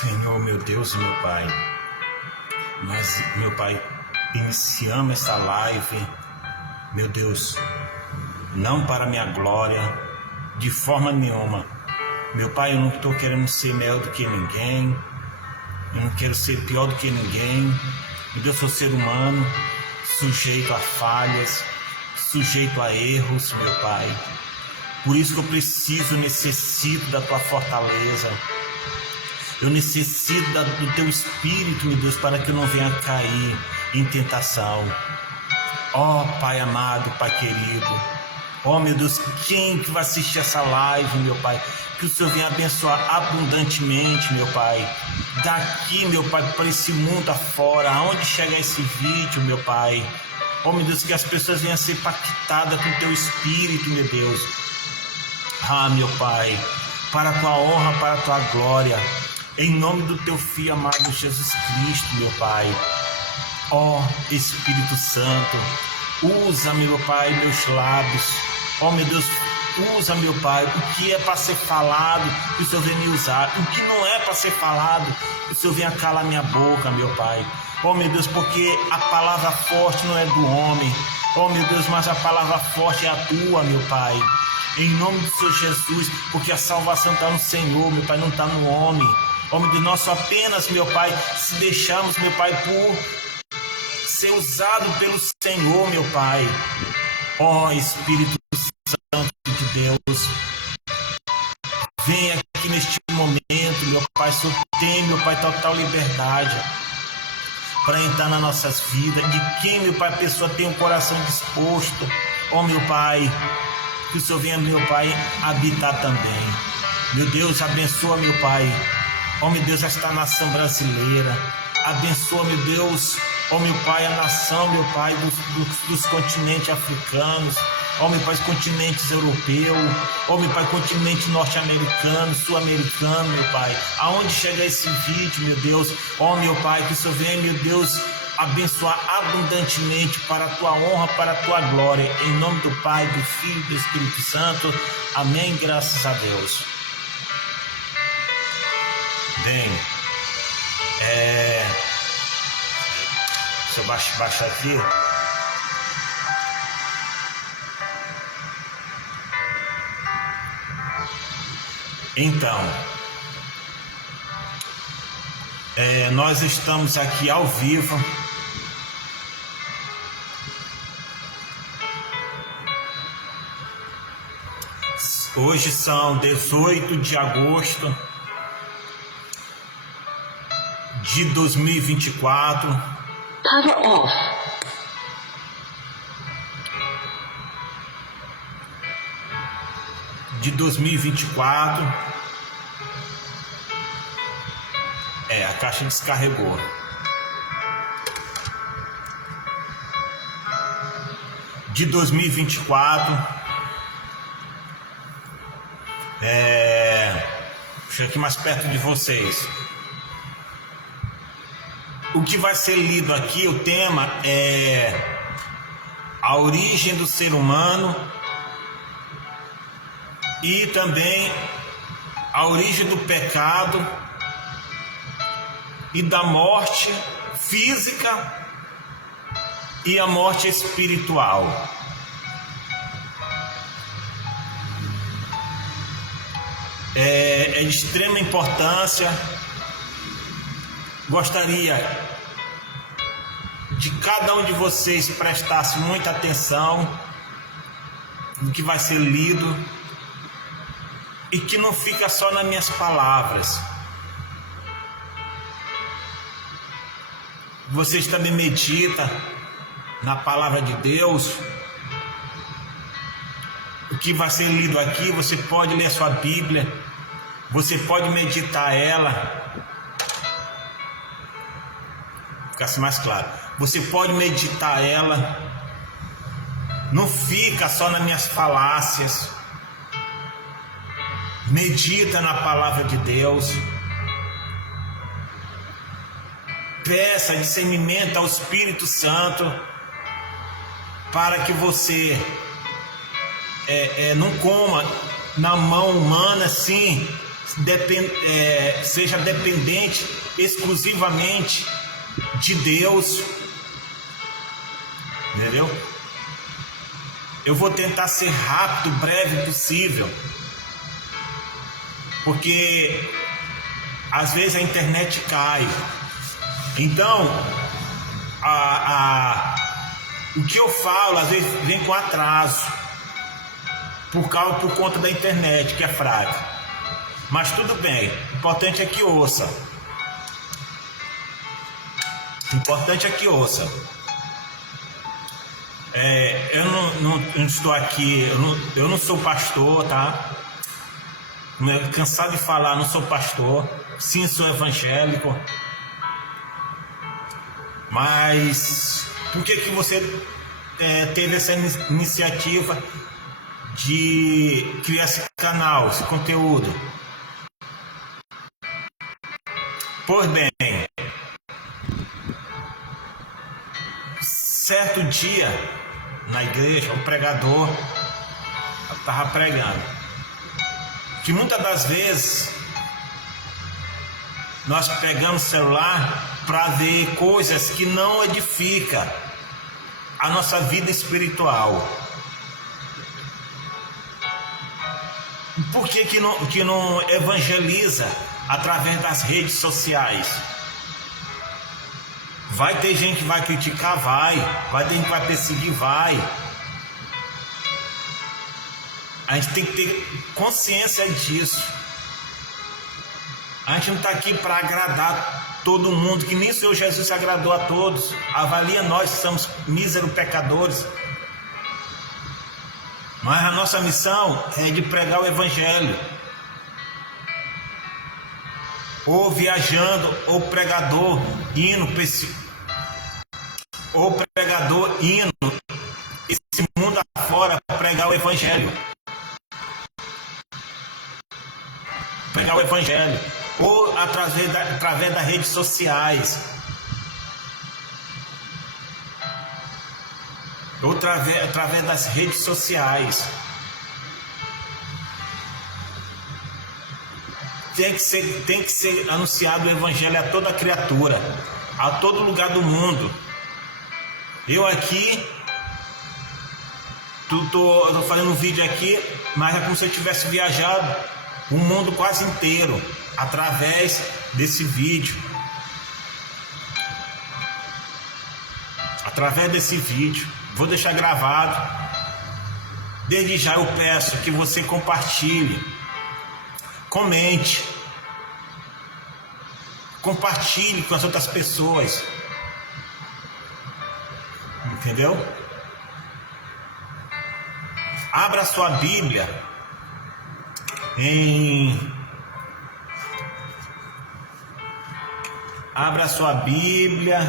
Senhor, meu Deus e meu Pai, meu Pai, iniciamos essa live, meu Deus, não para minha glória, de forma nenhuma. Meu Pai, eu não estou querendo ser melhor do que ninguém, eu não quero ser pior do que ninguém. Meu Deus, eu sou ser humano, sujeito a falhas, sujeito a erros, meu Pai. Por isso que eu necessito da Tua fortaleza. Eu necessito do Teu Espírito, meu Deus, para que eu não venha cair em tentação. Ó Pai amado, Pai querido, ó meu Deus, quem que vai assistir essa live, meu Pai, que o Senhor venha abençoar abundantemente, meu Pai, daqui, meu Pai, para esse mundo afora, aonde chegar esse vídeo, meu Pai, ó meu Deus, que as pessoas venham ser impactadas com o Teu Espírito, meu Deus, meu Pai, para a Tua honra, para a Tua glória, em nome do Teu Filho amado Jesus Cristo, meu Pai. Ó Espírito Santo, usa, meu Pai, meus lábios. Ó meu Deus, usa, meu Pai, o que é para ser falado, que o Senhor venha me usar. O que não é para ser falado, que o Senhor venha calar minha boca, meu Pai. Ó meu Deus, porque a palavra forte não é do homem. Ó meu Deus, mas a palavra forte é a Tua, meu Pai. Em nome do Senhor Jesus, porque a salvação está no Senhor, meu Pai, não está no homem. Ó meu Deus, nós só apenas, meu Pai, se deixamos, meu Pai, por ser usado pelo Senhor, meu Pai. Ó Espírito Santo de Deus, vem aqui neste momento, meu Pai. O Senhor tem, meu Pai, total liberdade para entrar nas nossas vidas. De quem, meu Pai, a pessoa tem o coração disposto, ó meu Pai, que o Senhor venha, meu Pai, habitar também. Meu Deus, abençoa, meu Pai, ó meu Deus, esta nação brasileira. Abençoa, meu Deus, ó meu Pai, a nação, meu Pai, dos continentes africanos, ó meu Pai, os continentes europeus, ó meu Pai, continente norte-americano, sul-americano, meu Pai, aonde chega esse vídeo, meu Deus, ó meu Pai, que o Senhor venha, meu Deus, abençoar abundantemente para a Tua honra, para a Tua glória, em nome do Pai, do Filho e do Espírito Santo, amém, graças a Deus. Bem, deixa eu baixar aqui. Então, nós estamos aqui ao vivo. Hoje são 18 de agosto de 2024. Power off. De 2024. A caixa descarregou. De 2024. Deixa eu aqui mais perto de vocês. O que vai ser lido aqui, o tema é a origem do ser humano e também a origem do pecado e da morte física e a morte espiritual. É de extrema importância. Gostaria de cada um de vocês prestasse muita atenção no que vai ser lido e que não fica só nas minhas palavras. Vocês também meditam na palavra de Deus. O que vai ser lido aqui, você pode ler a sua Bíblia, você pode meditar ela. Ficasse mais claro, você pode meditar ela, não fica só nas minhas falácias, medita na palavra de Deus, peça discernimento ao Espírito Santo, para que você não coma na mão humana assim, seja dependente exclusivamente de Deus, entendeu? Eu vou tentar ser rápido, breve possível, porque às vezes a internet cai. Então, o que eu falo às vezes vem com atraso, por conta da internet, que é fraca. Mas tudo bem, o importante é que ouça. O importante é que ouça. Eu não estou aqui, eu não sou pastor, tá? Cansado de falar, não sou pastor. Sim, sou evangélico. Mas por que você teve essa iniciativa de criar esse canal, esse conteúdo? Pois bem, certo dia na igreja, o pregador estava pregando que muitas das vezes nós pegamos o celular para ver coisas que não edificam a nossa vida espiritual. Por que não evangeliza através das redes sociais? Vai ter gente que vai criticar, vai ter gente que vai perseguir, vai. A gente tem que ter consciência disso. A gente não está aqui para agradar todo mundo, que nem o Senhor Jesus se agradou a todos. Avalia nós que somos míseros pecadores. Mas a nossa missão é de pregar o Evangelho. Ou viajando, ou pregador indo esse mundo afora para pregar o Evangelho. Pregar o Evangelho. Ou através das redes sociais. Ou através das redes sociais. Tem que ser anunciado o Evangelho a toda criatura, a todo lugar do mundo. Eu aqui, eu tô fazendo um vídeo aqui, mas é como se eu tivesse viajado o mundo quase inteiro através desse vídeo. Através desse vídeo, vou deixar gravado. Desde já eu peço que você compartilhe, comente, compartilhe com as outras pessoas, entendeu? Abra sua Bíblia abra sua Bíblia,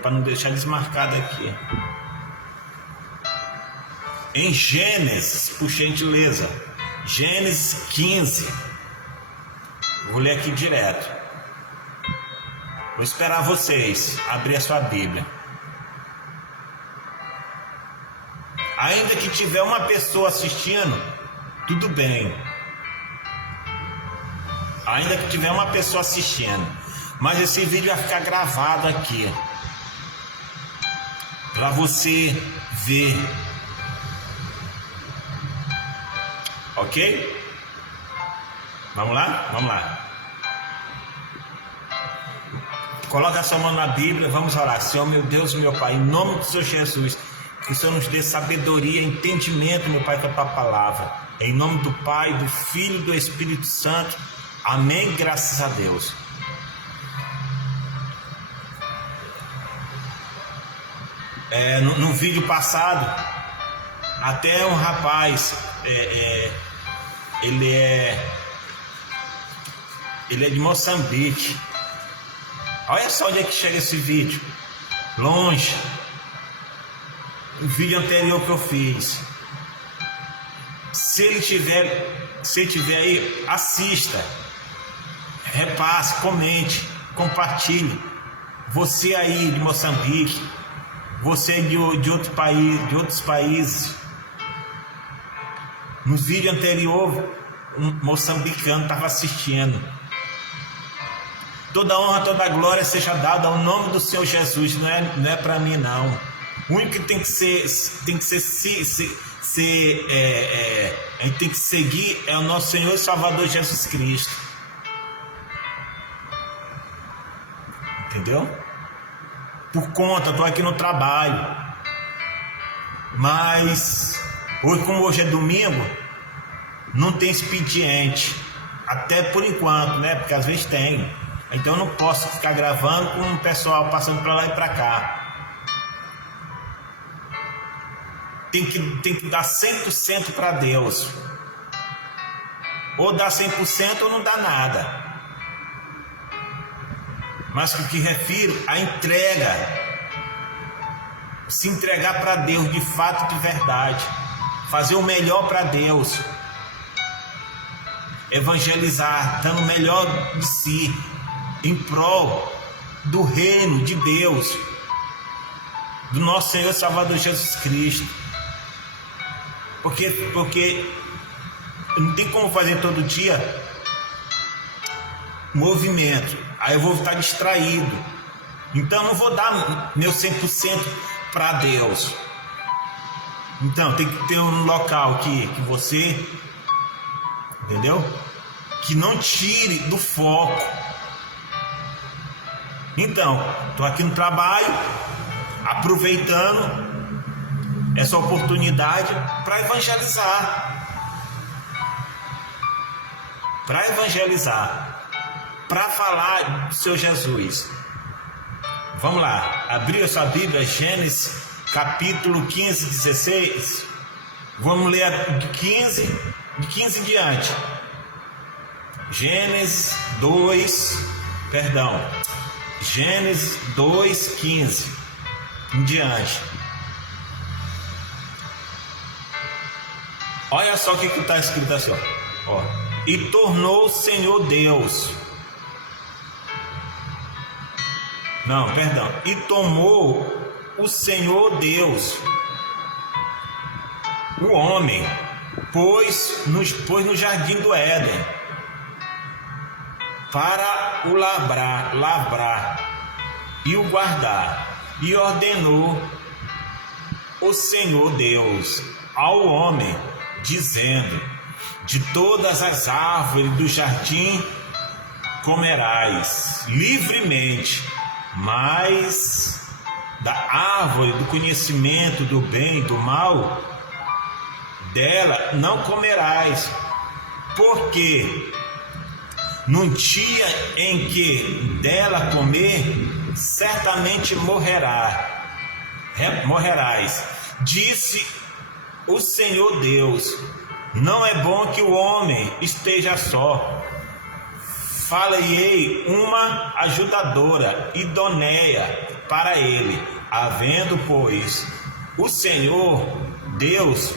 para não deixar desmarcado aqui, em Gênesis, por gentileza, Gênesis 15. Vou ler aqui direto. Vou esperar vocês abrir a sua Bíblia. Ainda que tiver uma pessoa assistindo, tudo bem. Ainda que tiver uma pessoa assistindo, mas esse vídeo vai ficar gravado aqui para você ver. Ok? Vamos lá? Vamos lá. Coloca a sua mão na Bíblia, vamos orar. Senhor, meu Deus, meu Pai, em nome do Senhor Jesus, que o Senhor nos dê sabedoria, entendimento, meu Pai, com a tua palavra. Em nome do Pai, do Filho e do Espírito Santo. Amém, graças a Deus. No vídeo passado, até um rapaz, ele é de Moçambique. Olha só onde é que chega esse vídeo, longe. O vídeo anterior que eu fiz. Se ele tiver aí, assista, repasse, comente, compartilhe. Você aí de Moçambique, você de outros países. No vídeo anterior um moçambicano estava assistindo. Toda honra, toda glória seja dada ao nome do Senhor Jesus, não é para mim não. O único que tem que ser a gente tem que seguir é o nosso Senhor e Salvador Jesus Cristo. Entendeu? Por conta, estou aqui no trabalho. Mas como hoje é domingo, não tem expediente. Até por enquanto, né? Porque às vezes tem. Então eu não posso ficar gravando com o pessoal passando para lá e para cá. Tem que dar 100% para Deus. Ou dá 100% ou não dá nada. Mas o que refiro a entrega. Se entregar para Deus de fato, de verdade. Fazer o melhor para Deus. Evangelizar, dando o melhor de si. Em prol do reino de Deus. Do nosso Senhor e Salvador Jesus Cristo. Porque não tem como fazer todo dia movimento. Aí eu vou estar distraído. Então eu não vou dar meu 100% para Deus. Então tem que ter um local que você, entendeu? Que não tire do foco. Então, estou aqui no trabalho, aproveitando essa oportunidade para evangelizar. Para falar do Senhor Jesus. Vamos lá, abriu a sua Bíblia, Gênesis capítulo 15, 16. Vamos ler de 15 em diante. Gênesis 2:15 em diante. Olha só o que está escrito assim, ó. E tornou o Senhor Deus. Não, perdão. E tomou o Senhor Deus o homem, pôs no jardim do Éden para o lavrar e o guardar. E ordenou o Senhor Deus ao homem, dizendo: de todas as árvores do jardim comerás livremente, mas da árvore do conhecimento do bem e do mal, dela não comerás, porque no dia em que dela comer, certamente morrerás. Disse o Senhor Deus: não é bom que o homem esteja só. Far-lhe-ei uma ajudadora idônea para ele. Havendo, pois, o Senhor Deus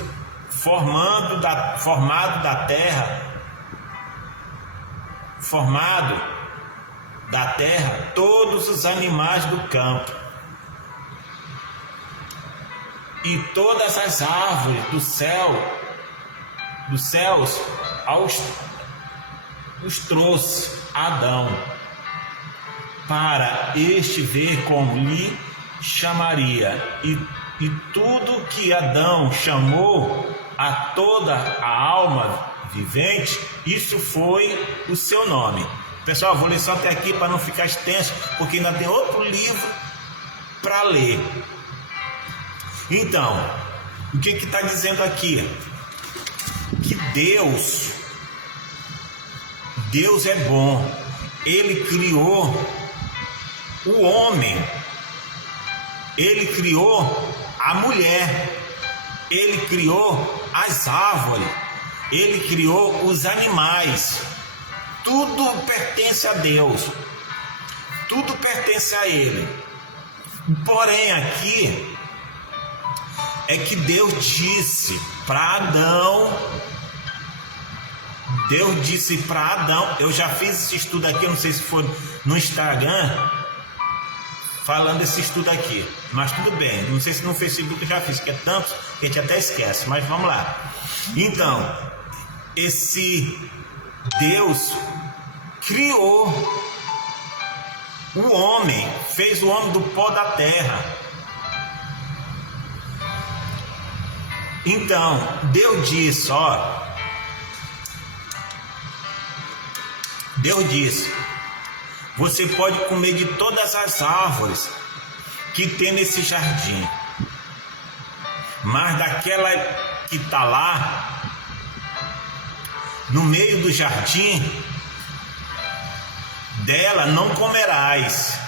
formado da terra todos os animais do campo e todas as árvores dos céus, os trouxe a Adão, para este ver como lhe chamaria. E tudo que Adão chamou a toda a alma vivente, isso foi o seu nome. Pessoal, vou ler só até aqui para não ficar extenso, porque ainda tem outro livro para ler. Então, o que está dizendo aqui? Que Deus é bom. Ele criou o homem, ele criou a mulher, ele criou as árvores, ele criou os animais. Tudo pertence a Deus, tudo pertence a Ele. Porém aqui é que Deus disse para Adão, eu já fiz esse estudo aqui, eu não sei se foi no Instagram, falando desse estudo aqui, mas tudo bem, não sei se no Facebook eu já fiz, que é tanto que a gente até esquece, mas vamos lá. Então, esse Deus criou o homem, fez o homem do pó da terra. Então, Deus disse, Deus disse, você pode comer de todas as árvores que tem nesse jardim, mas daquela que está lá, no meio do jardim, dela não comerás,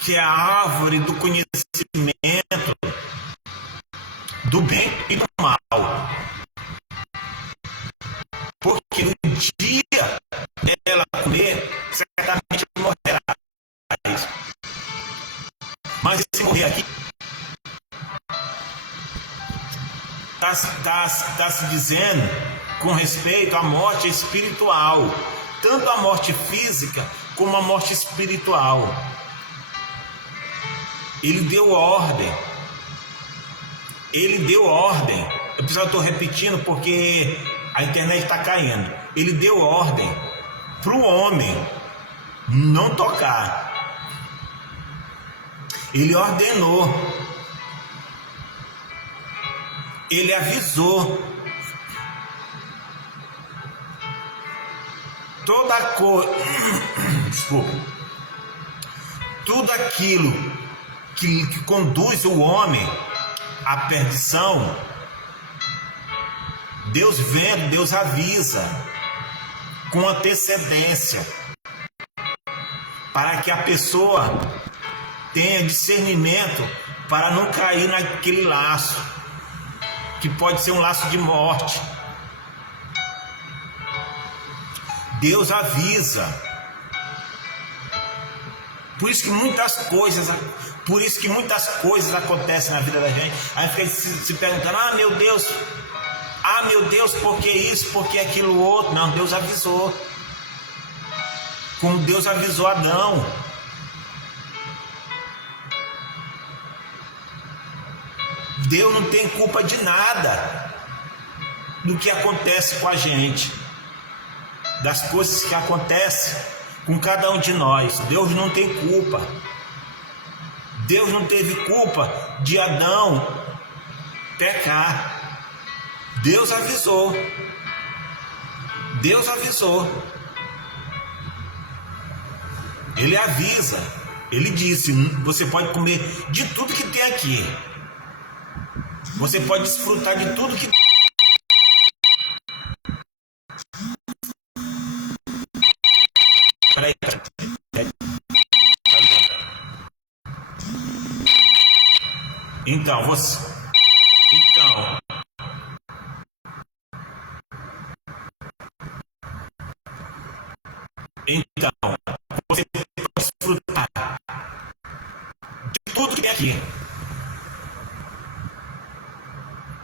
que é a árvore do conhecimento do bem e do mal. Porque no dia dela comer, certamente morrerá. Mas esse morrer aqui está se dizendo com respeito à morte espiritual, tanto a morte física como a morte espiritual. Ele deu ordem. Eu estou repetindo porque a internet está caindo. Ele deu ordem para o homem não tocar. Ele ordenou. Ele avisou. Desculpa. Tudo aquilo que conduz o homem à perdição, Deus vendo, Deus avisa com antecedência, para que a pessoa tenha discernimento para não cair naquele laço, que pode ser um laço de morte. Deus avisa. Por isso que muitas coisas acontecem na vida da gente. Aí fica se perguntando, meu Deus, por que isso, por que aquilo outro? Não, Deus avisou. Como Deus avisou Adão. Deus não tem culpa de nada do que acontece com a gente, das coisas que acontecem com cada um de nós. Deus não tem culpa. Deus não teve culpa de Adão pecar. Deus avisou. Ele avisa. Ele disse, você pode comer de tudo que tem aqui. Você pode desfrutar de tudo que... Peraí. Então, você pode desfrutar de tudo que tem aqui,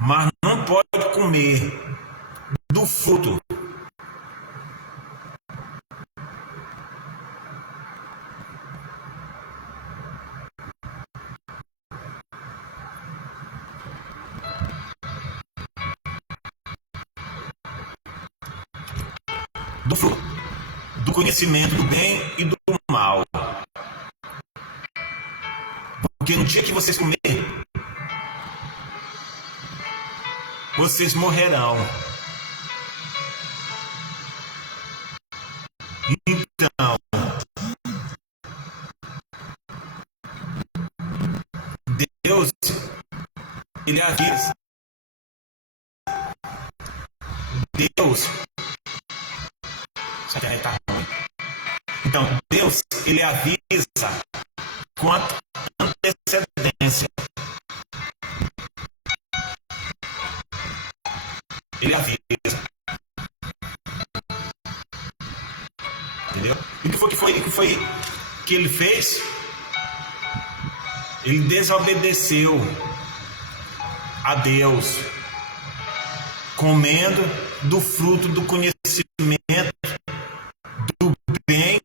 mas não pode comer do fruto do conhecimento do bem e do mal. Porque no dia que vocês comerem, vocês morrerão. Então, Deus, ele avisa. Então, Deus, ele avisa com antecedência. Ele avisa. Entendeu? E o que foi que ele fez? Ele desobedeceu a Deus, comendo do fruto do conhecimento do bem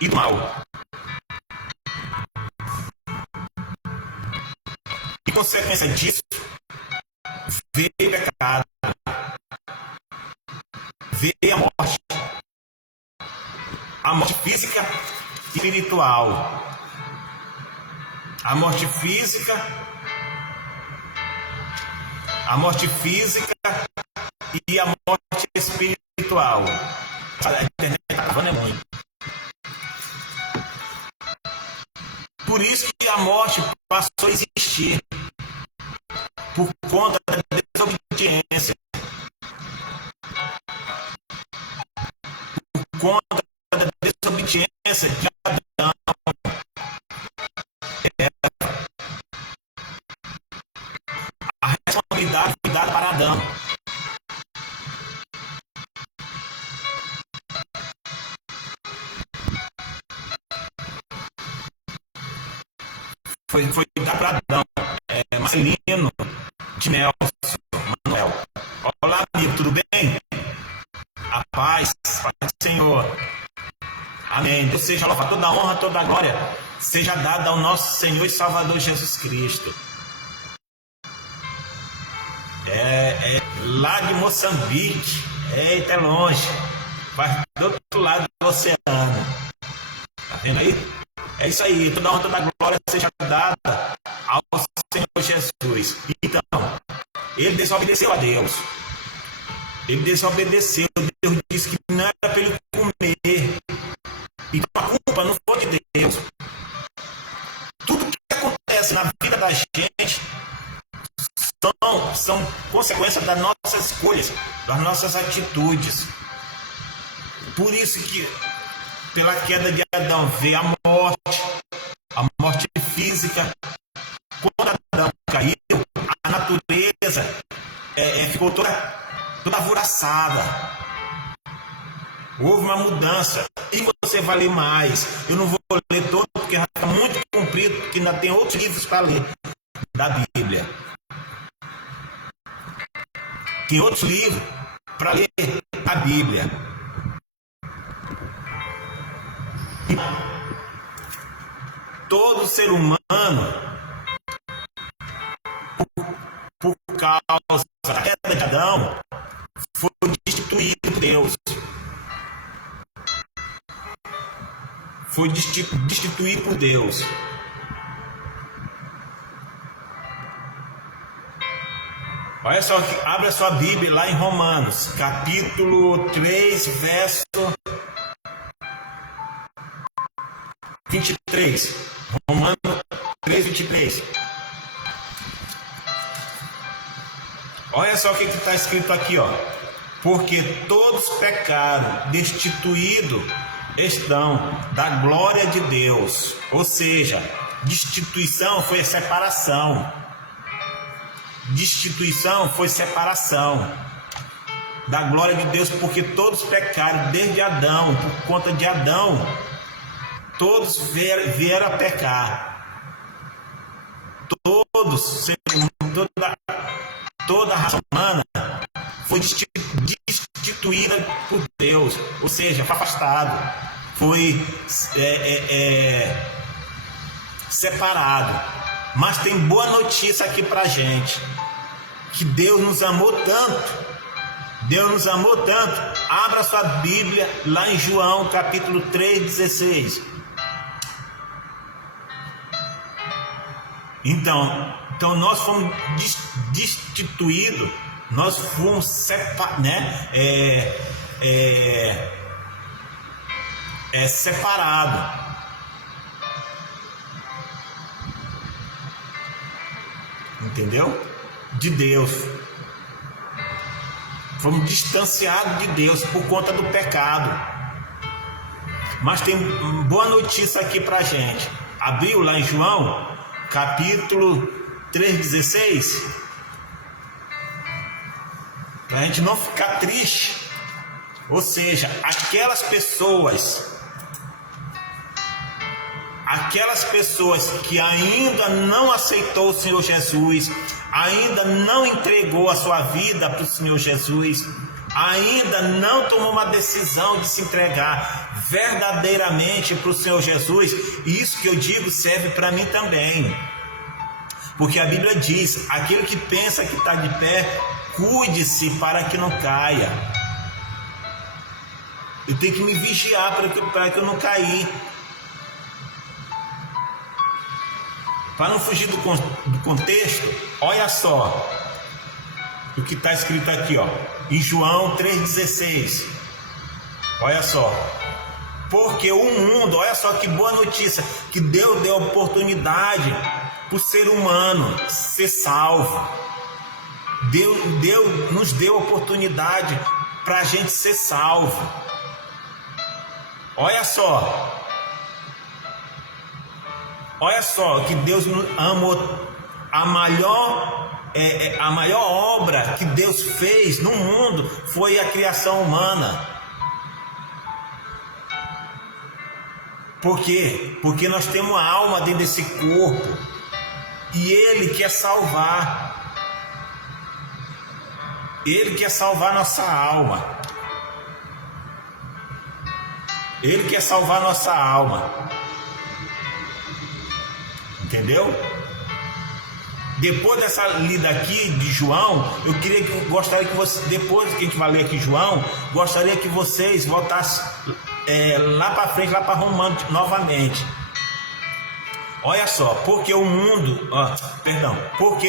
e do mal. E consequência disso, veio pecado. veio a morte física e espiritual. A morte física e a morte espiritual. A internet está travando muito. Por isso que a morte passou a existir, por conta da desobediência, por conta da desobediência de Adão. A responsabilidade foi dada para Adão. Foi dado para Adão. Marcelino de Nelson Manuel. Olá, amigo, tudo bem? A paz do Senhor. Amém. Deus seja louvado, toda a honra, toda a glória seja dada ao nosso Senhor e Salvador Jesus Cristo. Lá de Moçambique, eita, é longe, vai do outro lado do oceano. Tá vendo aí? É isso aí, toda a honra, toda a glória seja dada ao Senhor Jesus. Então, ele desobedeceu a Deus. Ele desobedeceu. Deus disse que não era para ele comer. Então a culpa não foi de Deus. Tudo que acontece na vida da gente são consequências das nossas escolhas, das nossas atitudes. Por isso que pela queda de Adão veio a morte física. Quando Adão caiu, a natureza ficou toda alvoroçada. Houve uma mudança. E você vai ler mais. Eu não vou ler todo porque já está muito comprido, porque ainda tem outros livros para ler da Bíblia. Tem outros livros para ler a Bíblia. Todo ser humano, por causa da queda de Adão, foi destituído por Deus. Foi destituído por Deus. Olha só, abre a sua Bíblia lá em Romanos, capítulo 3, verso 23. Romanos 3, 23. Olha só o que está escrito aqui, ó. Porque todos pecaram, destituídos estão da glória de Deus. Ou seja, destituição foi separação. Destituição foi separação da glória de Deus, porque todos pecaram desde Adão. Por conta de Adão, todos vieram a pecar. Todos, toda a raça humana foi destituída por Deus, ou seja, foi afastado, foi separado. Mas tem boa notícia aqui pra gente, que Deus nos amou tanto. Deus nos amou tanto. Abra sua Bíblia lá em João capítulo 3:16. Então nós fomos destituídos, nós fomos separados. Entendeu? De Deus. Fomos distanciados de Deus por conta do pecado. Mas tem boa notícia aqui pra gente. Abriu lá em João, capítulo 3:16. Pra gente não ficar triste. Ou seja, aquelas pessoas que ainda não aceitou o Senhor Jesus, ainda não entregou a sua vida para o Senhor Jesus, ainda não tomou uma decisão de se entregar verdadeiramente para o Senhor Jesus, e isso que eu digo serve para mim também, porque a Bíblia diz: aquele que pensa que está de pé, cuide-se para que não caia. Eu tenho que me vigiar para que eu não cair. Para não fugir do contexto, olha só o que está escrito aqui, ó, em João 3,16. Olha só. Porque o mundo, olha só que boa notícia, que Deus deu oportunidade para o ser humano ser salvo. Deus nos deu oportunidade para a gente ser salvo. Olha só que Deus amou. A maior obra que Deus fez no mundo foi a criação humana. Por quê? Porque nós temos uma alma dentro desse corpo e Ele quer salvar. Ele quer salvar nossa alma. Ele quer salvar nossa alma. Entendeu? Depois dessa lida aqui de João, gostaria que você, depois que a gente vai ler aqui João, gostaria que vocês voltassem lá para frente, lá para Romanos novamente. Olha só, porque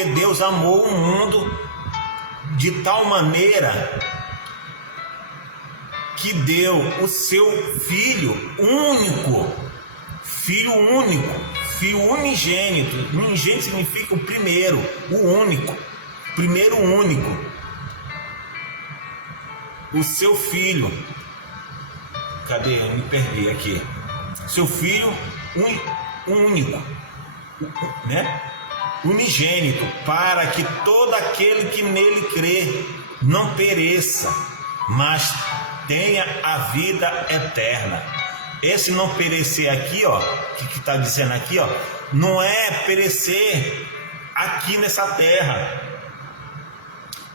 Deus amou o mundo de tal maneira que deu o seu Filho unigênito. Unigênito significa o primeiro, o único, primeiro único. O seu Filho, cadê? Eu me perdi aqui. Seu Filho único, né? Unigênito, para que todo aquele que nele crê não pereça, mas tenha a vida eterna. Esse não perecer aqui, ó, que está dizendo aqui, ó, não é perecer aqui nessa terra,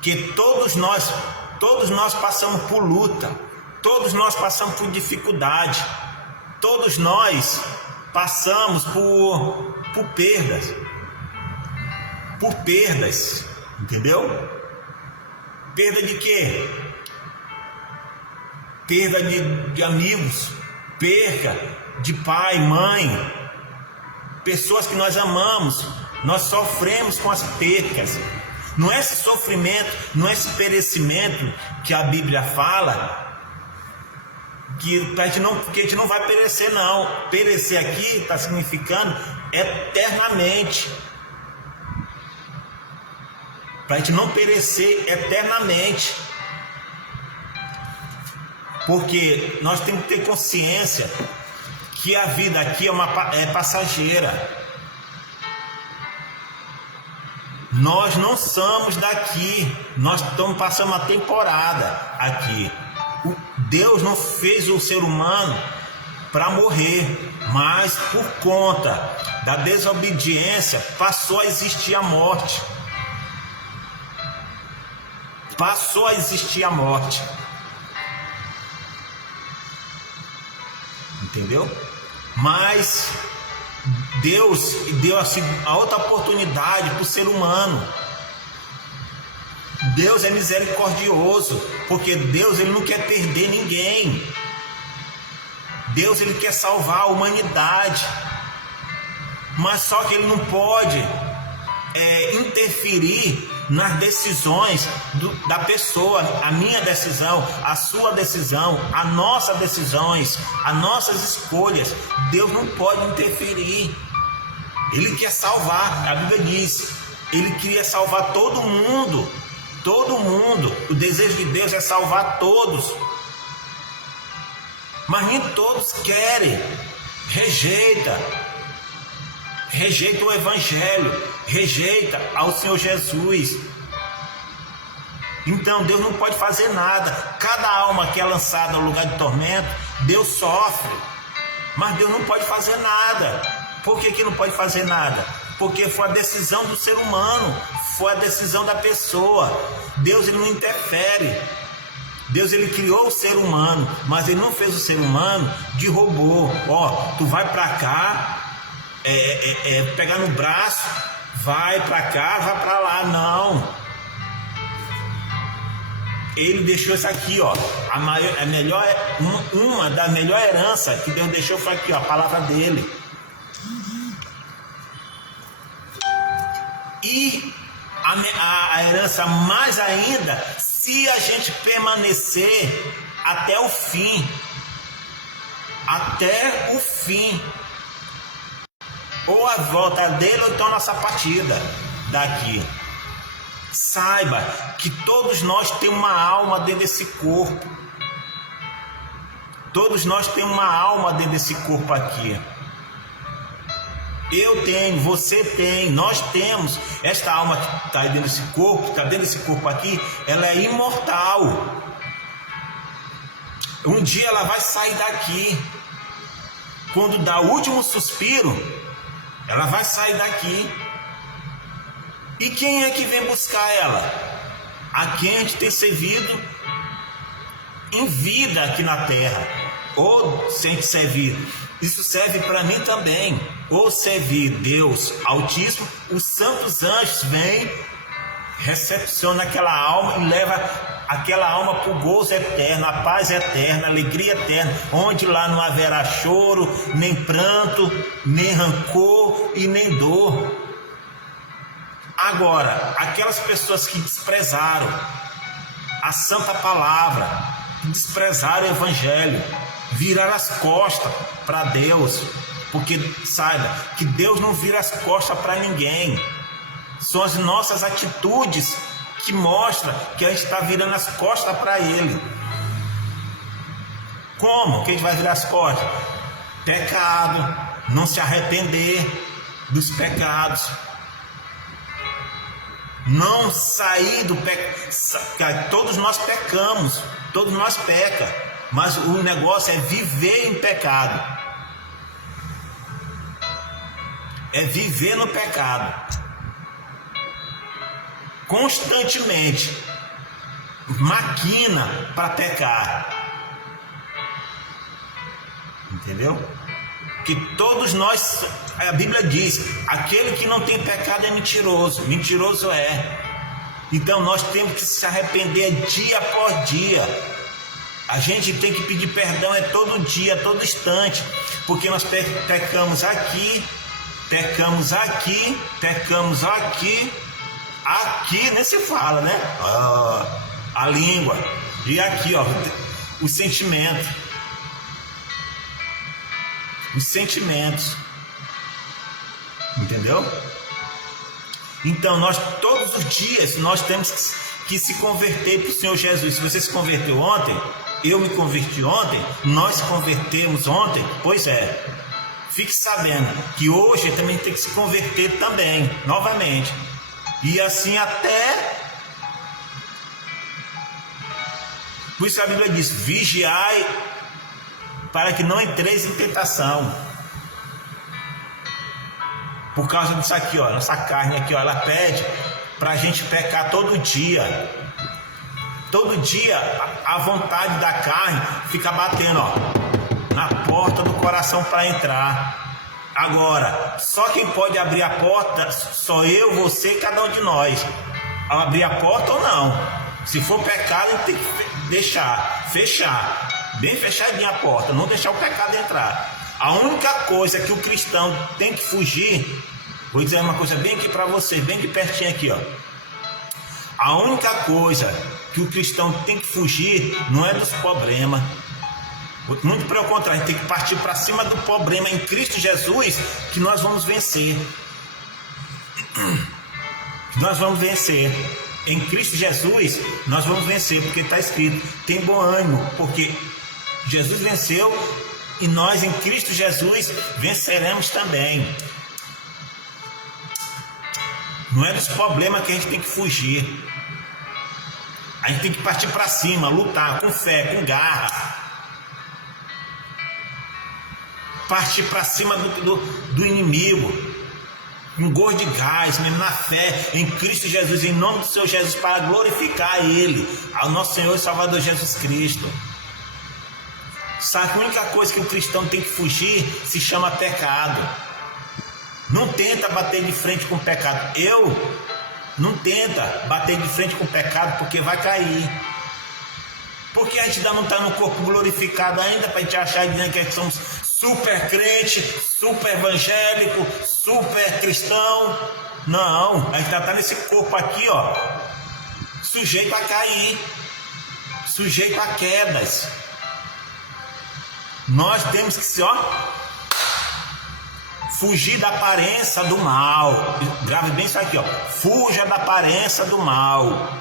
que todos nós passamos por luta, todos nós passamos por dificuldade, todos nós passamos por perdas, entendeu? Perda de quê? Perda de amigos, perda de pai, mãe, pessoas que nós amamos. Nós sofremos com as percas. Não é esse sofrimento, não é esse perecimento que a Bíblia fala, que a gente não vai perecer, não. Perecer aqui está significando eternamente. Para a gente não perecer eternamente. Porque nós temos que ter consciência que a vida aqui é passageira. Nós não somos daqui. Nós estamos passando uma temporada aqui. Deus não fez o ser humano para morrer, mas por conta da desobediência passou a existir a morte. Passou a existir a morte. Entendeu? Mas Deus deu a outra oportunidade para o ser humano. Deus é misericordioso, porque Deus ele não quer perder ninguém. Deus ele quer salvar a humanidade, mas só que ele não pode interferir nas decisões da pessoa. A minha decisão, a sua decisão, as nossas decisões, as nossas escolhas, Deus não pode interferir. Ele quer salvar, a Bíblia diz, ele queria salvar todo mundo, o desejo de Deus é salvar todos, mas nem todos querem, rejeita o Evangelho, rejeita ao Senhor Jesus. Então Deus não pode fazer nada. Cada alma que é lançada ao lugar de tormento, Deus sofre, mas Deus não pode fazer nada. Por que não pode fazer nada? Porque foi a decisão do ser humano, foi a decisão da pessoa. Deus ele não interfere. Deus ele criou o ser humano, mas ele não fez o ser humano de robô. Ó, tu vai para cá, pegar no braço, vai para cá, vai para lá. Não. Ele deixou isso aqui, ó. Uma da melhor herança que Deus deixou foi aqui, ó, a palavra dele. E a herança mais ainda, se a gente permanecer até o fim. Até o fim. Ou a volta dele, ou então a nossa partida daqui. Saiba que todos nós temos uma alma dentro desse corpo. Todos nós temos uma alma dentro desse corpo aqui. Eu tenho, você tem, nós temos. Esta alma que está dentro desse corpo, que está dentro desse corpo aqui, ela é imortal. Um dia ela vai sair daqui. Quando dá o último suspiro, ela vai sair daqui. E quem é que vem buscar ela? A quem a gente tem servido em vida aqui na terra. Ou sem servir. Isso serve para mim também. Ou servir Deus Altíssimo, os santos anjos vêm, recepcionam aquela alma e levam aquela alma para o gozo eterno, a paz eterna, a alegria eterna, onde lá não haverá choro, nem pranto, nem rancor e nem dor. Agora, aquelas pessoas que desprezaram a santa palavra, que desprezaram o evangelho, viraram as costas para Deus, porque saiba que Deus não vira as costas para ninguém. São as nossas atitudes que mostram que a gente está virando as costas para Ele. Como que a gente vai virar as costas? Pecado, não se arrepender dos pecados, não sair do pecado. Todos nós pecamos, todos nós pecamos, mas o negócio é viver em pecado, é viver no pecado constantemente, maquina para pecar, entendeu? Que todos nós, a Bíblia diz, aquele que não tem pecado é mentiroso, mentiroso é. Então nós temos que se arrepender dia após dia. A gente tem que pedir perdão todo dia, todo instante, porque nós pecamos aqui, pecamos aqui, pecamos aqui. Aqui nem se fala, né? A língua. E aqui, ó, os sentimentos. Os sentimentos. Entendeu? Então, nós todos os dias nós temos que se converter para o Senhor Jesus. Se você se converteu ontem, eu me converti ontem, nós se convertemos ontem, pois é. Fique sabendo que hoje também tem que se converter também, novamente. E assim até. Por isso a Bíblia diz: vigiai para que não entreis em tentação. Por causa disso aqui, ó, nossa carne aqui, ó, ela pede para a gente pecar todo dia. Todo dia a vontade da carne fica batendo, ó, na porta do coração para entrar. Agora, só quem pode abrir a porta, só eu, você e cada um de nós. Ao abrir a porta ou não. Se for pecado, tem que deixar, fechar, bem fechadinha a porta, não deixar o pecado entrar. A única coisa que o cristão tem que fugir, vou dizer uma coisa bem aqui para você, bem de pertinho aqui, ó. A única coisa que o cristão tem que fugir não é dos problemas. Muito pelo contrário, a gente tem que partir para cima do problema em Cristo Jesus, que nós vamos vencer. Nós vamos vencer. Em Cristo Jesus, nós vamos vencer, porque está escrito: tem bom ânimo, porque Jesus venceu e nós em Cristo Jesus venceremos também. Não é dos problemas que a gente tem que fugir. A gente tem que partir para cima, lutar com fé, com garra. Partir para cima do inimigo, um gosto de gás, mesmo na fé, em Cristo Jesus, em nome do Senhor Jesus, para glorificar Ele, ao nosso Senhor e Salvador Jesus Cristo. Sabe que a única coisa que o cristão tem que fugir se chama pecado. Não tenta bater de frente com o pecado. Não tenta bater de frente com o pecado, porque vai cair. Porque a gente ainda não está no corpo glorificado ainda, para a gente achar que somos super crente, super evangélico, super cristão. Não, a gente está nesse corpo aqui, ó, sujeito a cair, sujeito a quedas. Nós temos que ser, ó, fugir da aparência do mal. Grave bem isso aqui, ó. Fuja da aparência do mal.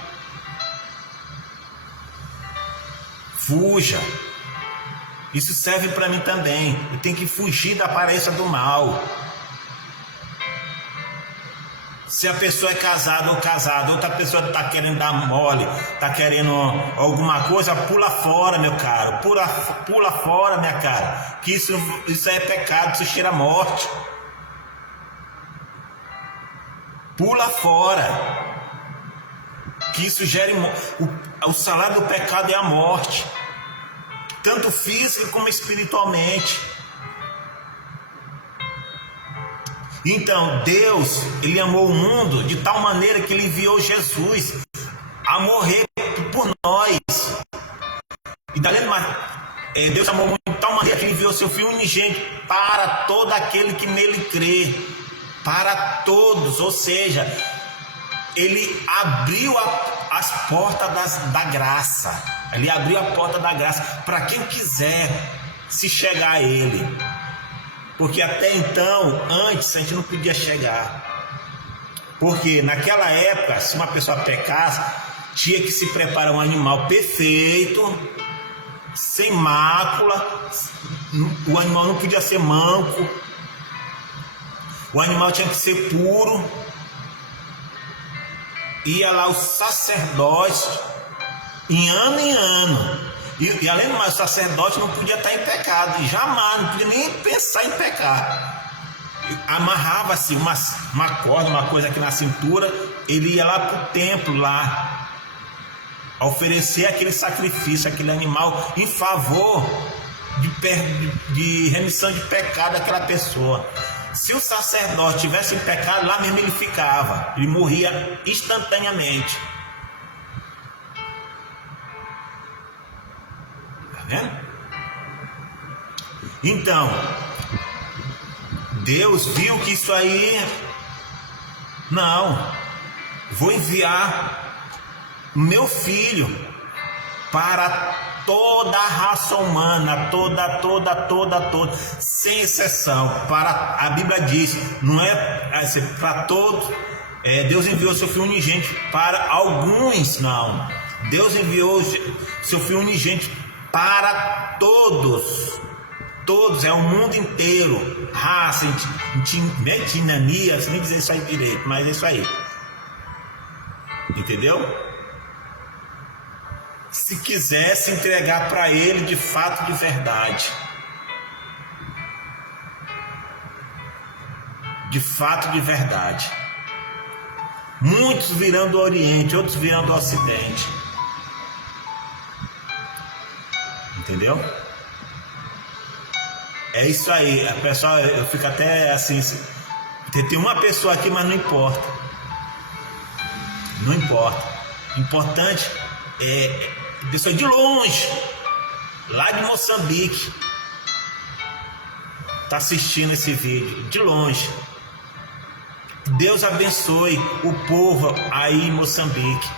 Fuja. Isso serve para mim também. Eu tenho que fugir da aparência do mal. Se a pessoa é casada ou casada, outra pessoa está querendo dar mole, está querendo alguma coisa, pula fora, meu caro. Pula fora, minha cara. Que isso é pecado, isso cheira a morte. Pula fora. Que isso gere... O salário do pecado é a morte. Tanto física como espiritualmente. Então, Deus, Ele amou o mundo de tal maneira que Ele enviou Jesus a morrer por nós. E além de Deus amou o mundo de tal maneira que Ele enviou seu Filho unigênito para todo aquele que nele crê. Para todos, ou seja, Ele abriu as portas da graça. Ele abriu a porta da graça para quem quiser se chegar a Ele. Porque até então, antes, a gente não podia chegar. Porque naquela época, se uma pessoa pecasse, tinha que se preparar um animal perfeito, sem mácula. O animal não podia ser manco. O animal tinha que ser puro. Ia lá o sacerdote, em ano. E além do mais, o sacerdote não podia estar em pecado. Jamais, não podia nem pensar em pecar. Amarrava-se uma corda, uma coisa aqui na cintura. Ele ia lá para o templo, lá, a oferecer aquele sacrifício, aquele animal, em favor de remissão de pecado daquela pessoa. Se o sacerdote tivesse em pecado, lá mesmo ele ficava. Ele morria instantaneamente. Tá vendo? Então, Deus viu que isso aí... Não. Vou enviar meu filho para toda a raça humana, toda, sem exceção. A Bíblia diz, não é para todos. Deus enviou seu Filho unigênito para alguns, não. Deus enviou seu Filho unigênito para todos. Todos, é o mundo inteiro. Raça, etnia, não sei nem dizer isso aí direito, mas é isso aí. Entendeu? Se quisesse entregar para Ele de fato, de verdade. De fato, de verdade. Muitos virão do Oriente, outros virão do Ocidente. Entendeu? É isso aí. A pessoa, eu fico até assim. Tem uma pessoa aqui, mas não importa. Não importa. Importante é pessoa de longe, lá de Moçambique, está assistindo esse vídeo, de longe. Deus abençoe o povo aí em Moçambique,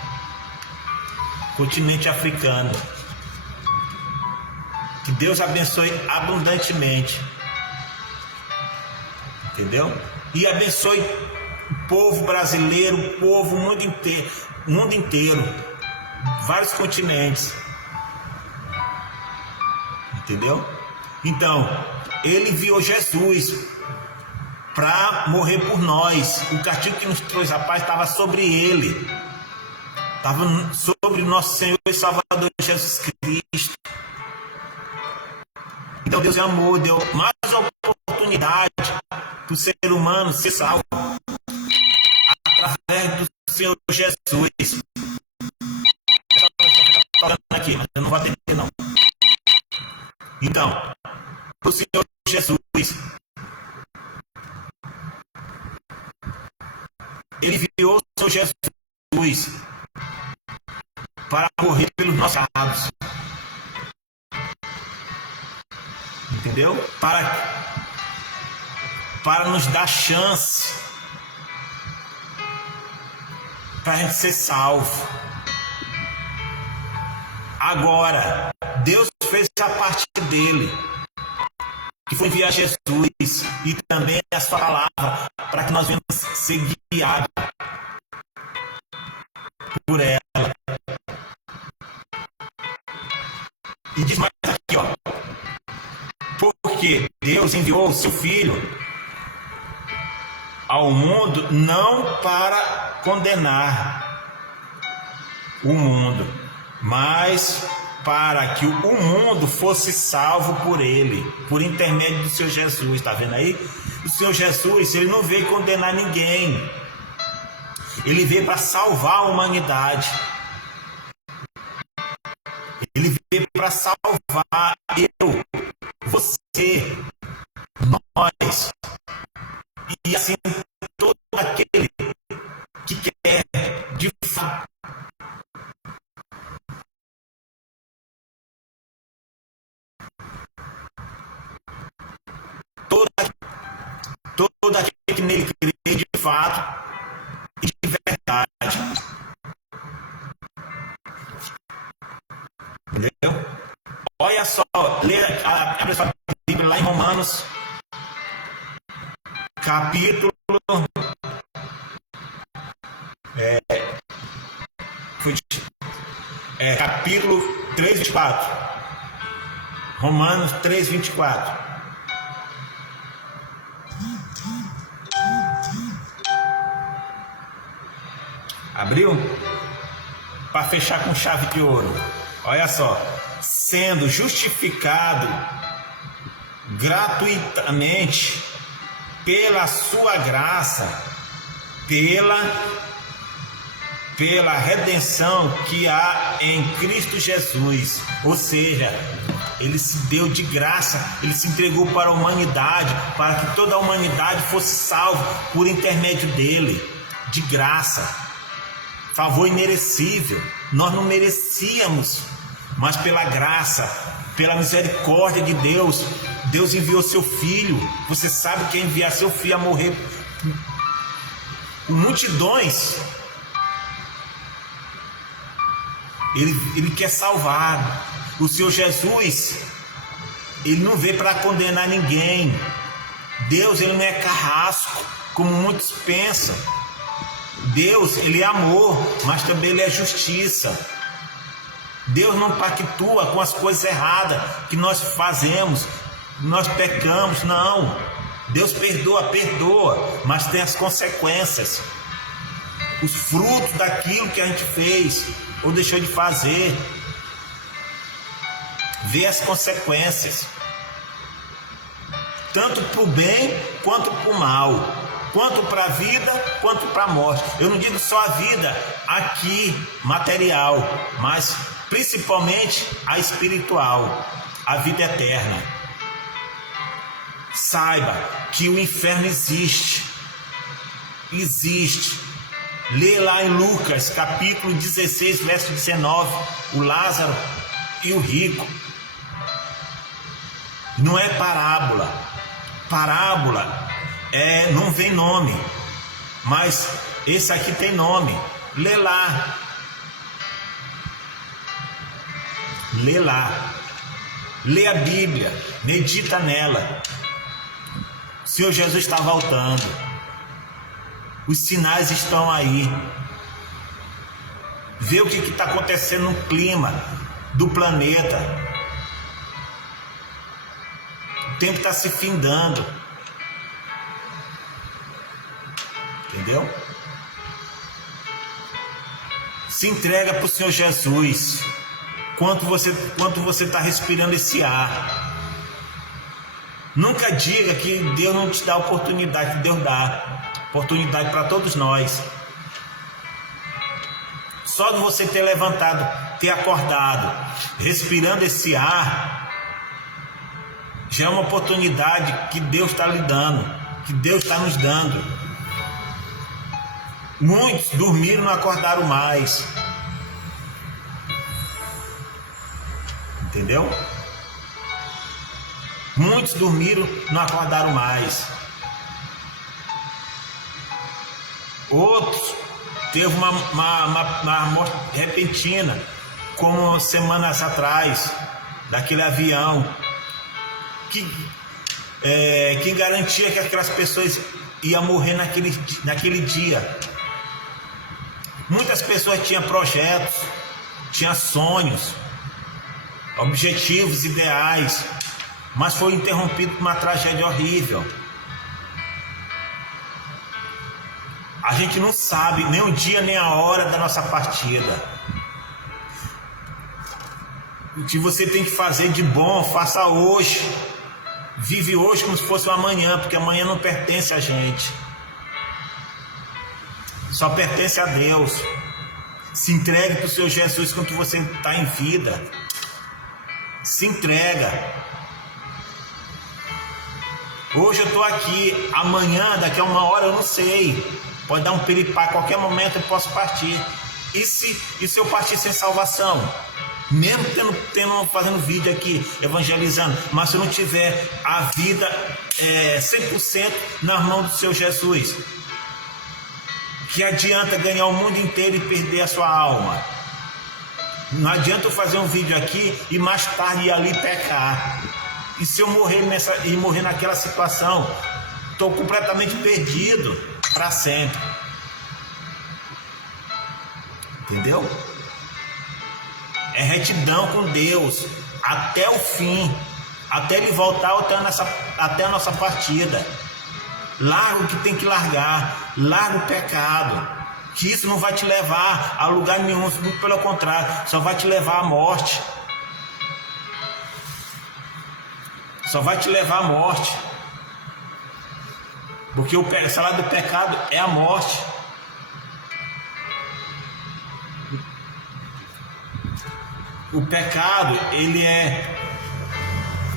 continente africano. Que Deus abençoe abundantemente. Entendeu? E abençoe o povo brasileiro, o povo, o mundo inteiro. Vários continentes. Entendeu? Então, Ele enviou Jesus para morrer por nós. O castigo que nos trouxe a paz estava sobre Ele. Estava sobre o nosso Senhor e Salvador Jesus Cristo. Então Deus é amor, deu mais oportunidade para o ser humano ser salvo através do Senhor Jesus. Aqui, mas eu não vou atender não. Então, o Senhor Jesus, Ele enviou o Senhor Jesus para morrer pelos nossos pecados. entendeu? Para nos dar chance para a gente ser salvo. Agora, Deus fez a parte dele, que foi enviar Jesus e também a sua palavra, para que nós venhamos ser guiados por ela. E diz mais aqui, ó, porque Deus enviou o seu Filho ao mundo não para condenar o mundo, mas para que o mundo fosse salvo por ele, por intermédio do seu Jesus. Está vendo aí? O Senhor Jesus, ele não veio condenar ninguém, ele veio para salvar a humanidade, ele veio para salvar eu, você, nós, e assim todo aquele que quer de fato todo aquele que nele crê de fato e de verdade. Entendeu? Olha só, lê a Bíblia lá em Romanos, capítulo capítulo 3, 24. Romanos 3, 24. Abriu? Para fechar com chave de ouro. Olha só. Sendo justificado gratuitamente pela sua graça, pela redenção que há em Cristo Jesus. Ou seja, ele se deu de graça, ele se entregou para a humanidade, para que toda a humanidade fosse salva por intermédio dele, de graça, favor imerecível. Nós não merecíamos, mas pela graça, pela misericórdia de Deus, Deus enviou seu Filho. Você sabe que é enviar seu Filho a morrer por multidões. Ele quer salvar. O Senhor Jesus, ele não veio para condenar ninguém. Deus, ele não é carrasco, como muitos pensam. Deus, ele é amor, mas também ele é justiça. Deus não pactua com as coisas erradas que nós fazemos, nós pecamos, não. Deus perdoa, mas tem as consequências, os frutos daquilo que a gente fez ou deixou de fazer. Vê as consequências, tanto para o bem quanto para o mal, quanto para a vida quanto para a morte. Eu não digo só a vida aqui material, mas principalmente a espiritual, a vida eterna. Saiba que o inferno existe. Lê lá em Lucas capítulo 16, verso 19, o Lázaro e o rico. Não é parábola. Parábola não vem nome, mas esse aqui tem nome. Lê lá. Lê a Bíblia, medita nela. O Senhor Jesus está voltando. Os sinais estão aí. Vê o que está acontecendo no clima do planeta. O tempo está se findando. Entendeu? Se entrega para o Senhor Jesus. Quanto você está respirando esse ar. Nunca diga que Deus não te dá oportunidade. Deus dá oportunidade para todos nós. Só de você ter levantado, ter acordado, respirando esse ar, já é uma oportunidade que Deus está lhe dando, que Deus está nos dando. Muitos dormiram e não acordaram mais. Entendeu? Muitos dormiram, não acordaram mais. Outros teve uma morte repentina, como semanas atrás, daquele avião. Quem garantia que aquelas pessoas iam morrer naquele dia? Muitas pessoas tinham projetos, tinham sonhos, objetivos, ideais, mas foi interrompido por uma tragédia horrível. A gente não sabe nem o dia nem a hora da nossa partida. O que você tem que fazer de bom, faça hoje. Vive hoje como se fosse um amanhã, porque amanhã não pertence a gente. Só pertence a Deus. Se entregue para o seu Jesus enquanto você está em vida. Se entrega. Hoje eu estou aqui, amanhã, daqui a uma hora eu não sei. Pode dar um piripá, a qualquer momento eu posso partir. E se eu partir sem salvação? Mesmo fazendo vídeo aqui, evangelizando, mas se eu não tiver a vida 100% nas mãos do seu Jesus, que adianta ganhar o mundo inteiro e perder a sua alma? Não adianta eu fazer um vídeo aqui e mais tarde ir ali pecar. E se eu morrer naquela situação, estou completamente perdido para sempre. Entendeu? É retidão com Deus até o fim, até Ele voltar, até a nossa partida. Larga o que tem que largar, larga o pecado, que isso não vai te levar a lugar nenhum, muito pelo contrário, só vai te levar à morte. Só vai te levar à morte, porque o salário do pecado é a morte. O pecado, ele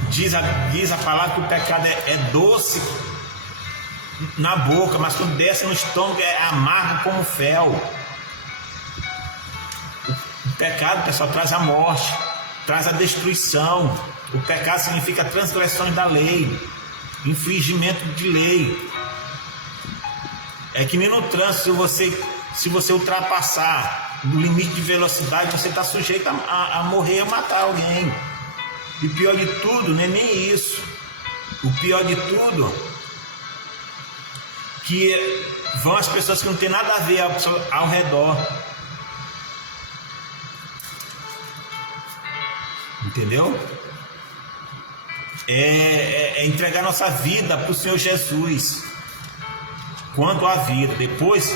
diz a palavra que o pecado é doce na boca, mas quando desce no estômago é amargo como fel. O pecado, pessoal, traz a morte, traz a destruição. O pecado significa transgressões da lei, infringimento de lei. É que nem no trânsito, se você ultrapassar do limite de velocidade, você está sujeito a morrer, a matar alguém. E pior de tudo, não é nem isso. O pior de tudo, que vão as pessoas que não tem nada a ver ao redor. Entendeu? É entregar nossa vida para o Senhor Jesus. Quanto à vida, depois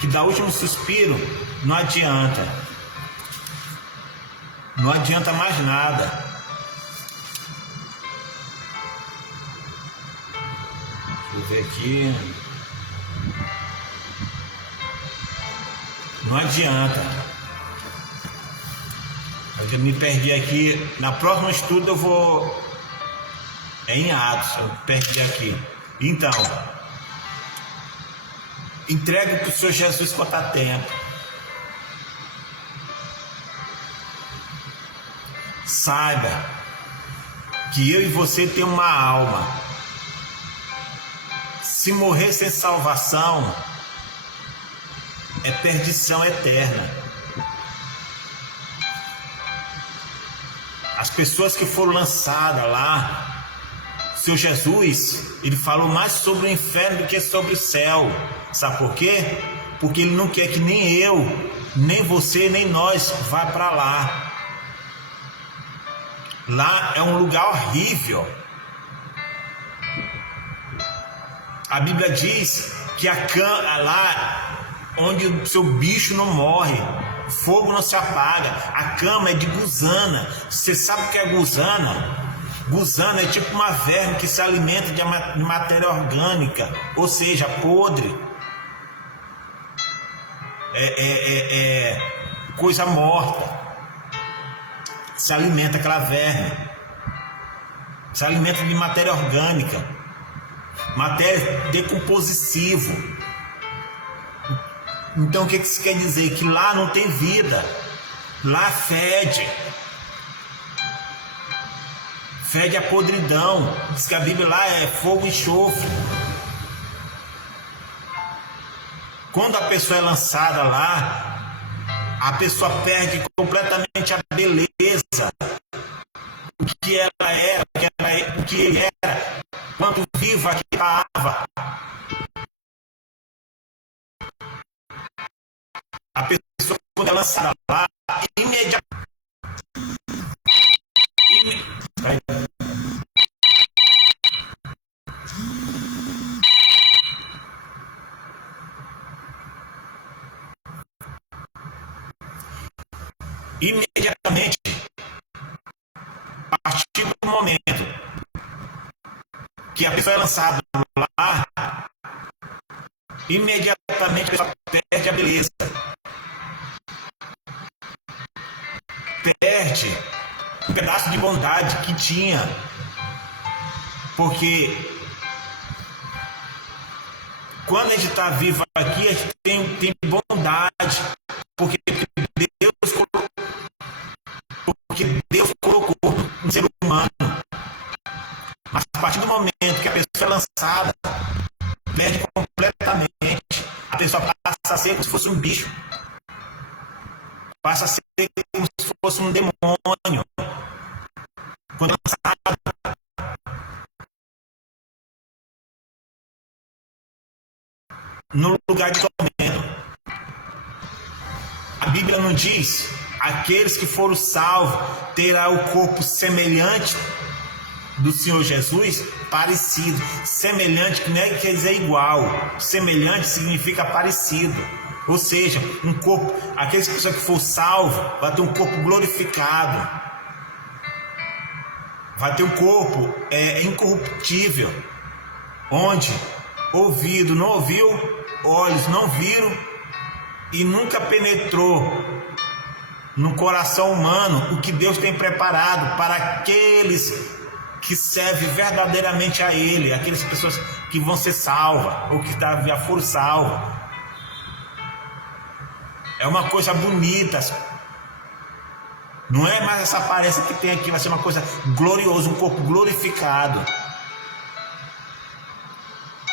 que dá o último suspiro, não adianta. Não adianta mais nada. Deixa eu ver aqui. Não adianta. Eu me perdi aqui. Na próxima estudo eu vou. É em Atos, eu perdi aqui. Então, entregue para o Senhor Jesus quanto há tempo. Saiba que eu e você tem uma alma. Se morrer sem salvação, é perdição eterna. As pessoas que foram lançadas lá, seu Jesus, ele falou mais sobre o inferno do que sobre o céu. Sabe por quê? Porque ele não quer que nem eu, nem você, nem nós vá para lá. Lá é um lugar horrível. A Bíblia diz que a cama lá onde o seu bicho não morre, fogo não se apaga, a cama é de gusana. Você sabe o que é gusana? Gusana é tipo uma verme que se alimenta de matéria orgânica, ou seja, podre. Coisa morta. Se alimenta aquela verme. Se alimenta de matéria orgânica, matéria decompositiva. Então o que isso quer dizer? Que lá não tem vida. Lá fede. fede a podridão. Diz que a Bíblia lá é fogo e enxofre. Quando a pessoa é lançada lá, a pessoa perde completamente a beleza, o que ela era, o que ele era, quando viva que estava. A pessoa, quando é lançada lá, imediatamente, a partir do momento que a pessoa é lançada lá, imediatamente a pessoa perde a beleza, perde um pedaço de bondade que tinha, porque quando a gente está vivo aqui, a gente tem bondade, porque Deus colocou no ser humano. Mas a partir do momento que a pessoa é lançada, perde completamente. A pessoa passa a ser como se fosse um bicho. Passa a ser como se fosse um demônio. Quando é lançada, no lugar de tormento. A Bíblia não diz: aqueles que foram salvos terão o corpo semelhante do Senhor Jesus, parecido. Semelhante, que não é quer dizer igual. Semelhante significa parecido. Ou seja, um corpo, aqueles pessoas que foram salvos, vai ter um corpo glorificado. Vai ter um corpo incorruptível. Onde ouvido não ouviu, olhos não viram e nunca penetrou no coração humano o que Deus tem preparado para aqueles que servem verdadeiramente a Ele, aquelas pessoas que vão ser salvas ou que já foram salvas. É uma coisa bonita, não é mais essa aparência que tem aqui, vai ser uma coisa gloriosa, um corpo glorificado.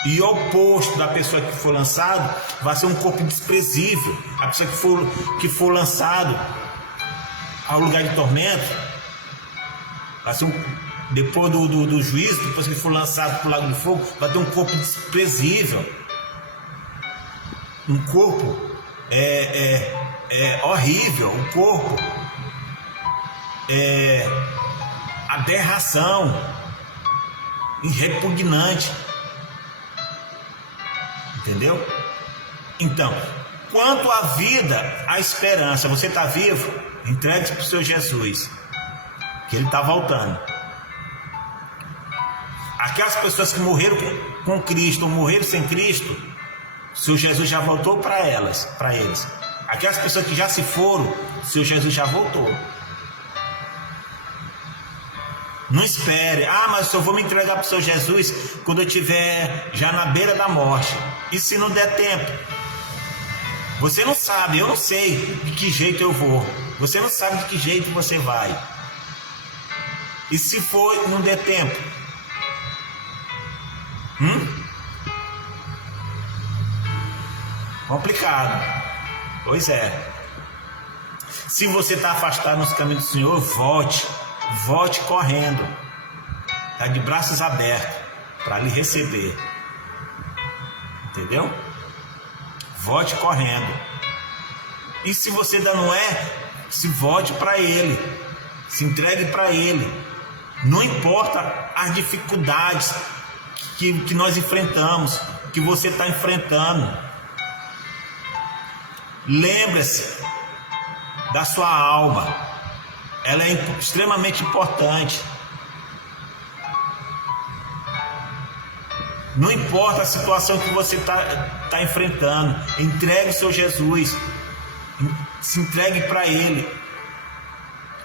E o oposto da pessoa que for lançado vai ser um corpo desprezível. A pessoa que for lançado ao lugar de tormento vai ser depois do juízo, depois que for lançado para o lago de fogo, vai ter um corpo desprezível. Um corpo horrível. Um corpo aberração, repugnante. Entendeu? Então, quanto à vida, a esperança, você está vivo, entregue-se para o seu Jesus, que Ele está voltando. Aquelas pessoas que morreram com Cristo ou morreram sem Cristo, o seu Jesus já voltou para eles. Aquelas pessoas que já se foram, o seu Jesus já voltou. Não espere, mas eu vou me entregar para o seu Jesus quando eu estiver já na beira da morte. E se não der tempo? Você não sabe, eu não sei de que jeito eu vou. Você não sabe de que jeito você vai. E se for, não der tempo? Complicado. Pois é. Se você está afastado nos caminhos do Senhor, volte correndo. Está de braços abertos para lhe receber. Entendeu? Volte correndo. E se você ainda não se volte para Ele. Se entregue para Ele. Não importa as dificuldades que nós enfrentamos, que você está enfrentando. Lembre-se da sua alma. Ela é extremamente importante. Não importa a situação que você está enfrentando, entregue o seu Jesus, se entregue para Ele,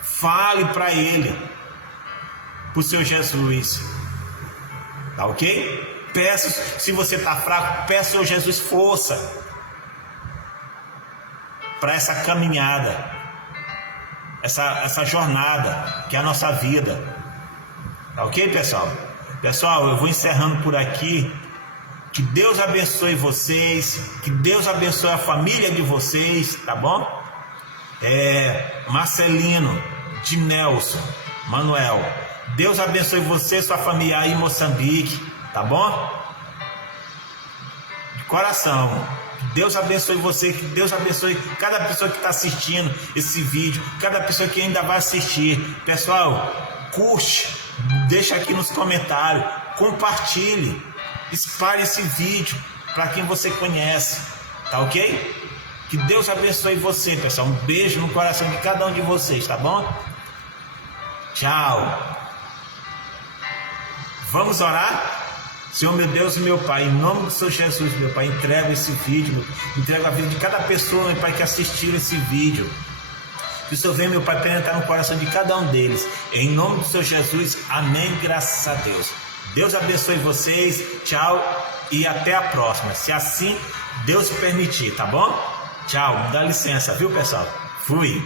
fale para Ele, para o seu Jesus, tá ok? Peça, se você está fraco, peça ao Jesus força para essa caminhada, essa jornada que é a nossa vida. Tá ok, pessoal? Pessoal, eu vou encerrando por aqui. Que Deus abençoe vocês, que Deus abençoe a família de vocês, tá bom? Marcelino, de Nelson, Manuel, Deus abençoe você, sua família aí em Moçambique, tá bom? De coração, que Deus abençoe você, que Deus abençoe cada pessoa que está assistindo esse vídeo, cada pessoa que ainda vai assistir. Pessoal, curte, deixa aqui nos comentários, compartilhe, espalhe esse vídeo para quem você conhece, tá ok? Que Deus abençoe você, pessoal. Um beijo no coração de cada um de vocês, tá bom? Tchau. Vamos orar? Senhor, meu Deus e meu Pai, em nome do Senhor Jesus, meu Pai, entrega esse vídeo, entrega a vida de cada pessoa, meu Pai, que assistiu esse vídeo. Que o Senhor venha, meu Pai, penetrar no coração de cada um deles. Em nome do Senhor Jesus, amém, graças a Deus. Deus abençoe vocês, tchau e até a próxima, se assim Deus permitir, tá bom? Tchau, dá licença, viu, pessoal? Fui.